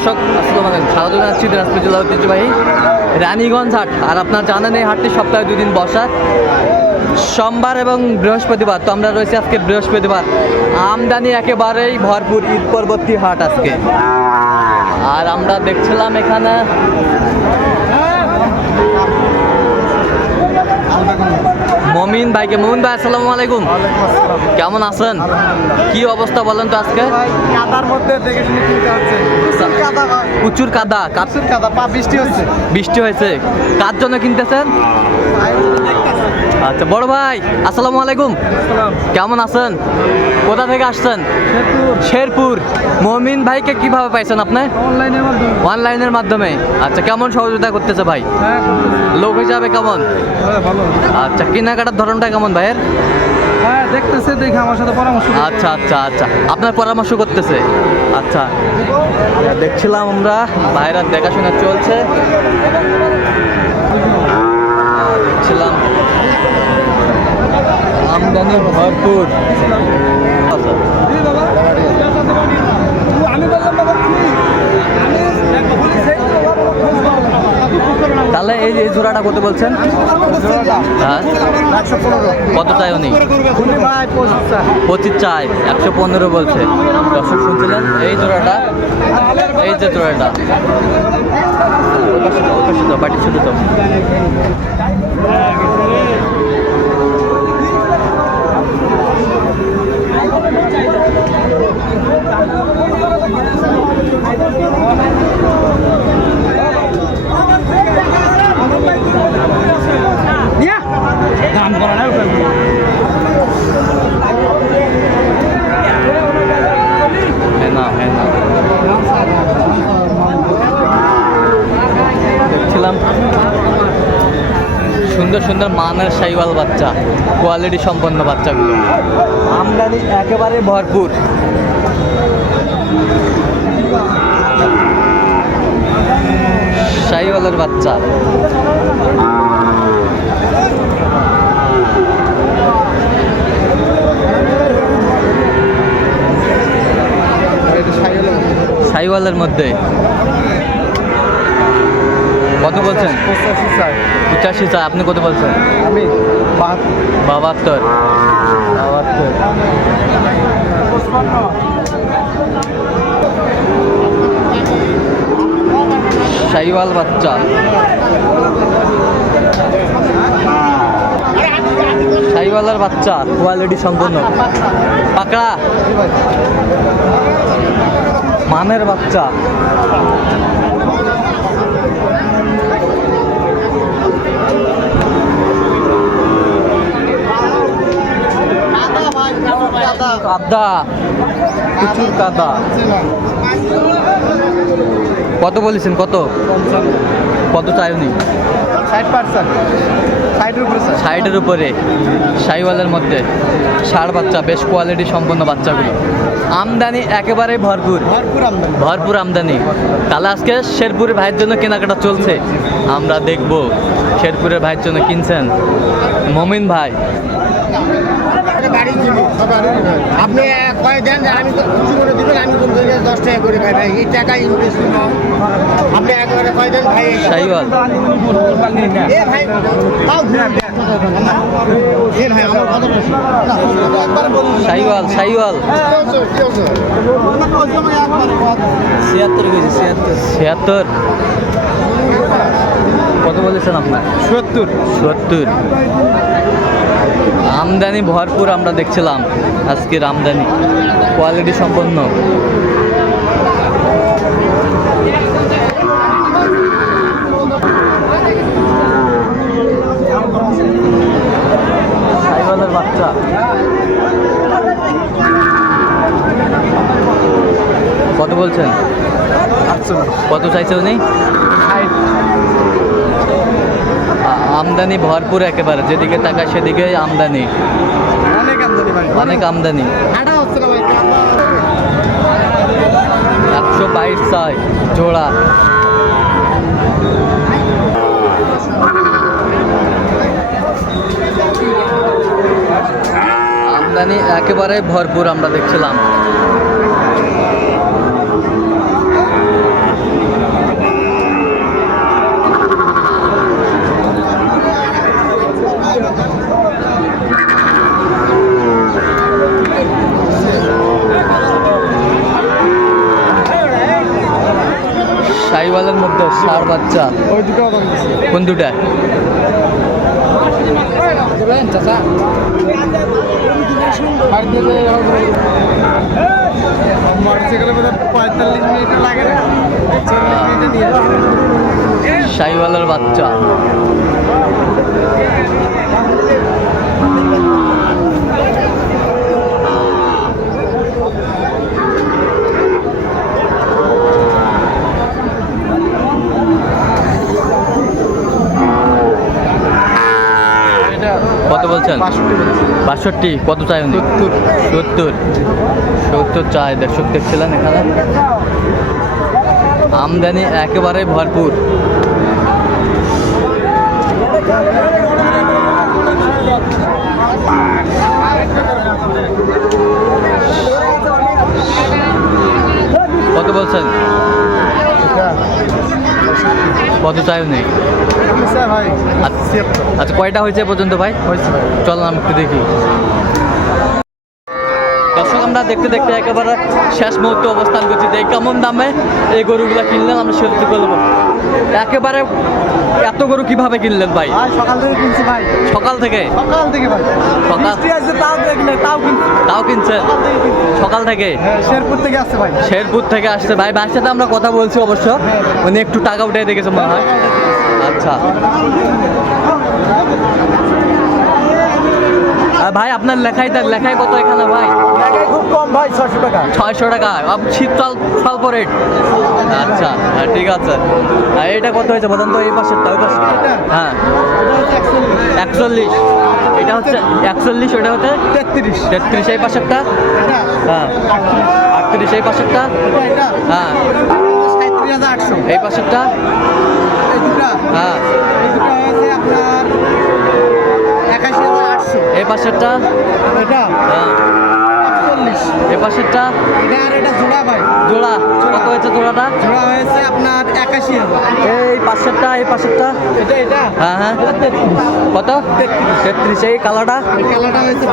দর্শক স্বাগত জানাচ্ছি দিনাজপুর জেলা ঐতিহ্যবাহী রানীগঞ্জ হাট। আর আপনার জানেন এই হাটটি সপ্তাহে দুই দিন বসা। সোমবার এবং বৃহস্পতিবার, তো আমরা রয়েছি আজকে বৃহস্পতিবার। আমদানি একেবারেই ভরপুর ঈদ পরবর্তী হাট আজকে। আর আমরা দেখছিলাম এখানে মমিন ভাইকে মমিন ভাই আসসালামু আলাইকুম। কেমন আছেন? কি অবস্থা বলেন তো আজকে? কাদার মধ্যে দেখে শুনে কিনতে হচ্ছে? প্রচুর কাদা ভাই। কাদা কাদ প্রচুর কাদা পা বৃষ্টি হচ্ছে। বৃষ্টি হয়েছে। কার জন্য কিনতেছেন? আচ্ছা বড় ভাই আসসালামু আলাইকুম। কেমন আছেন? কোথা থেকে আসছেন? শেরপুর। মমিন ভাইকে কীভাবে পাইছেন আপনি? অনলাইনের মাধ্যমে। আচ্ছা কেমন সহযোগিতা করতেছে ভাই? হ্যাঁ লোক হিসাবে কেমন? হ্যাঁ, আচ্ছা কেনাকাটার ধরনটা কেমন ভাইয়ের? হ্যাঁ দেখতেছে দেখে আমার সাথে পরামর্শ আচ্ছা আচ্ছা আচ্ছা। আপনার পরামর্শ করতেছে? আচ্ছা। দেখছিলাম আমরা বাইরের দেখাশোনা চলছে দেখছিলাম আমদানি ভরপুর আচ্ছা, আমি বললাম বাবা আমি আমি বলি সেই তো বাবা তাহলে এই যে জোড়াটা কত বলছেন? হ্যাঁ? কত চাই উনি? পঁচিশ চাই, একশো পনেরো বলছে। দর্শক শুনছিলেন? এই জোড়াটা এই যে জোড়াটা বাটি শুধু তো। সুন্দর সুন্দর মানের সাইওয়াল বাচ্চা কোয়ালিটি সম্পন্ন বাচ্চাগুলো। আমদানি একেবারে ভরপুর। শাহিওয়ালের বাচ্চা। শাহিওয়ালের মধ্যে। কত বলছেন? পঁচাশি চাই পঁচাশি চা আপনি কত বলছেন? আমি বাহাত্তর। বাহাত্তর। শাহিওয়াল বাচ্চা। শাহিওয়ালার বাচ্চা কোয়ালিটি সম্পূর্ণ। পাকড়া। মানের বাচ্চা। কাদা। প্রচুর কাদা। কত বলেছেন কত? কত চাই উনি? ষাট পার্সেন্ট সাইডের উপরে শাহিওয়ালের মধ্যে। ষাড় বাচ্চা বেশ কোয়ালিটি সম্পন্ন বাচ্চাগুলো। আমদানি একেবারে ভরপুর। ভরপুর আমদানি। ভরপুর আমদানি। তাহলে আজকে শেরপুরের ভাইয়ের জন্য কেনাকাটা চলছে। আমরা দেখব শেরপুরের ভাইয়ের জন্য কিনছেন। মমিন ভাই। আপনি কয় দেন আমি তো কিছু করে দিবেন আমি তো ধরে দশ টাকা করে ভাই ভাই এই টাকা ইনভেস্ট আপনি একবারে কয় দেন ভাই এ ভাই তাও এ ভাই আমার কথা শাহিওয়াল শাহিওয়াল। ছিয়াত্তর কেজি ছিয়াত্তর। ছিয়াত্তর? কত বলেছেন আপনার? সত্তর। সত্তর। আমদানি ভরপুর আমরা দেখছিলাম আজকের আমদানি কোয়ালিটি সম্পন্ন। বাচ্চা। কত বলছেন? কত চাইছে উনি? আমদানি ভরপুর একেবারে যেদিকে তাকায় সেদিকে আমদানি। অনেক আমদানি একশো বাইশ চাই জোড়া। আমদানি একেবারে ভরপুর আমরা দেখছিলাম শাহিওয়ালের মধ্যে বাচ্চা ওই দুটো কোন দুটা? সাইওয়ালার মোটরসাইকেলের মধ্যে পঁয়তাল্লিশ মিনিট লাগে না চল্লিশ মিনিটে নিয়ে আসবে শাহিওয়ালের বাচ্চা কত বলছেন? বাষট্টি। কত চাই উনি? সত্তর। সত্তর। চাই দর্শক দেখছিলেন এখানে। আমদানি একেবারে ভরপুর। কত বলছেন কত চাই নেই? ভাই। আচ্ছা আচ্ছা কয়টা হয়েছে পর্যন্ত ভাই? চলো আমি একটু দেখি। আমরা দেখতে দেখতে একেবারে শেষ মুহূর্তে অবস্থান করছি। যে কেমন দামে এই গরুগুলো কিনলেন আমরা সেরকম করব একেবারে এত গরু কীভাবে কিনলেন ভাই? সকাল থেকে কিনছি ভাই। সকাল থেকে? সকাল থেকে ভাই। সকাল? তাও তাও কিনছি। তাও কিনছেন সকাল থেকে কিনছি। সকাল থেকে? হ্যাঁ শেরপুর থেকে আসছে ভাই। শেরপুর থেকে আসছে। ভাই ভাইয়ের সাথে আমরা কথা বলছি অবশ্য। উনি একটু টাকা উঠে দেখেছে মনে হয়। আচ্ছা। আর ভাই আপনার লেখাই দেন লেখাই কত এখানে ভাই? জায়গায় খুব কম ভাই ছশো টাকা। ছয়শো টাকা। শীতকাল স্বল্প রেট আচ্ছা হ্যাঁ ঠিক আছে। আর এটা কত হয়েছে বলুন তো এই পাশেরটা ওই পাশে? হ্যাঁ। একচল্লিশ। এটা হচ্ছে একচল্লিশ ওটা হচ্ছে তেত্রিশ। তেত্রিশ এই পাশেরটা? হ্যাঁ। আটত্রিশ এই পাশেরটা? হ্যাঁ। এই পাশেরটা? হ্যাঁ এই দুটা হয়েছে আপনার একাশি হাজার আটশো এই পাশেরটা? এটা? হ্যাঁ। একচল্লিশ এই পাশেরটা? এটা আর এটা জোড়া ভাই। জোড়া। কত হয়েছে জোড়াটা? জোড়া হয়েছে আপনার একাশি এই পাশেরটা এই পাশেরটা? এটা এটা? হ্যাঁ হ্যাঁ। কত? তেত্রিশ। এই কালারটা? এই হয়েছে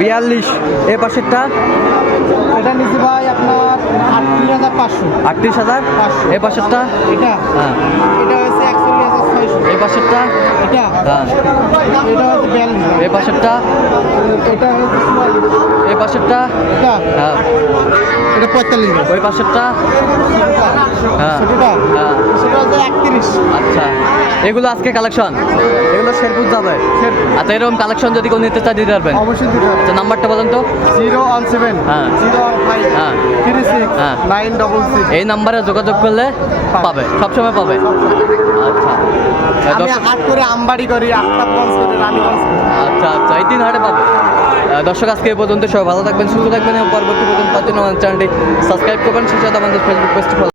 বিয়াল্লিশ। এই পাশেরটা? এটা নিচে ভাই আপনার আটত্রিশ হাজার পাঁচশো। আটত্রিশ হাজার? পাঁচশো। এই পাশেরটা? এটা? হ্যাঁ। এটা হয়েছে একচল্লিশ ছয়শো এই পাশেরটা? এটা। হ্যাঁ এটা হচ্ছে বিয়াল্লিশ এই পাশেরটা? এটা এই পাশেরটা? এটা। হ্যাঁ। এটা পঁয়তাল্লিশ। ওই পাশেরটা? হ্যাঁ। হ্যাঁ। সেটা হচ্ছে একত্রিশ। আচ্ছা। এগুলো আজকে কালেকশন এগুলো শেরপুর যাবে। আচ্ছা এরকম কালেকশন যদি কেউ নিতে চায় দিতে পারবেন? অবশ্যই দিতে আচ্ছা নাম্বারটা বলেন তো। Zero one seven. হ্যাঁ। Zero one five. হ্যাঁ। থ্রি সিক্স হ্যাঁ। Nine double six. এই নাম্বারে যোগাযোগ করলে পাবে। সবসময় পাবে। আচ্ছা। আমি দর্শক- হাট করে আমবাড়ি করি আফতাবগঞ্জ করে রানীগঞ্জ আচ্ছা আচ্ছা এই তিন হাটে পাবেন দর্শক আজকে এই পর্যন্ত সবাই ভালো থাকবেন সুস্থ থাকবেন এবং পরবর্তী পর্যন্ত আমাদের চ্যানেলটি সাবস্ক্রাইব করবেন। সেই সাথে আমাদের ফেসবুক পেজটি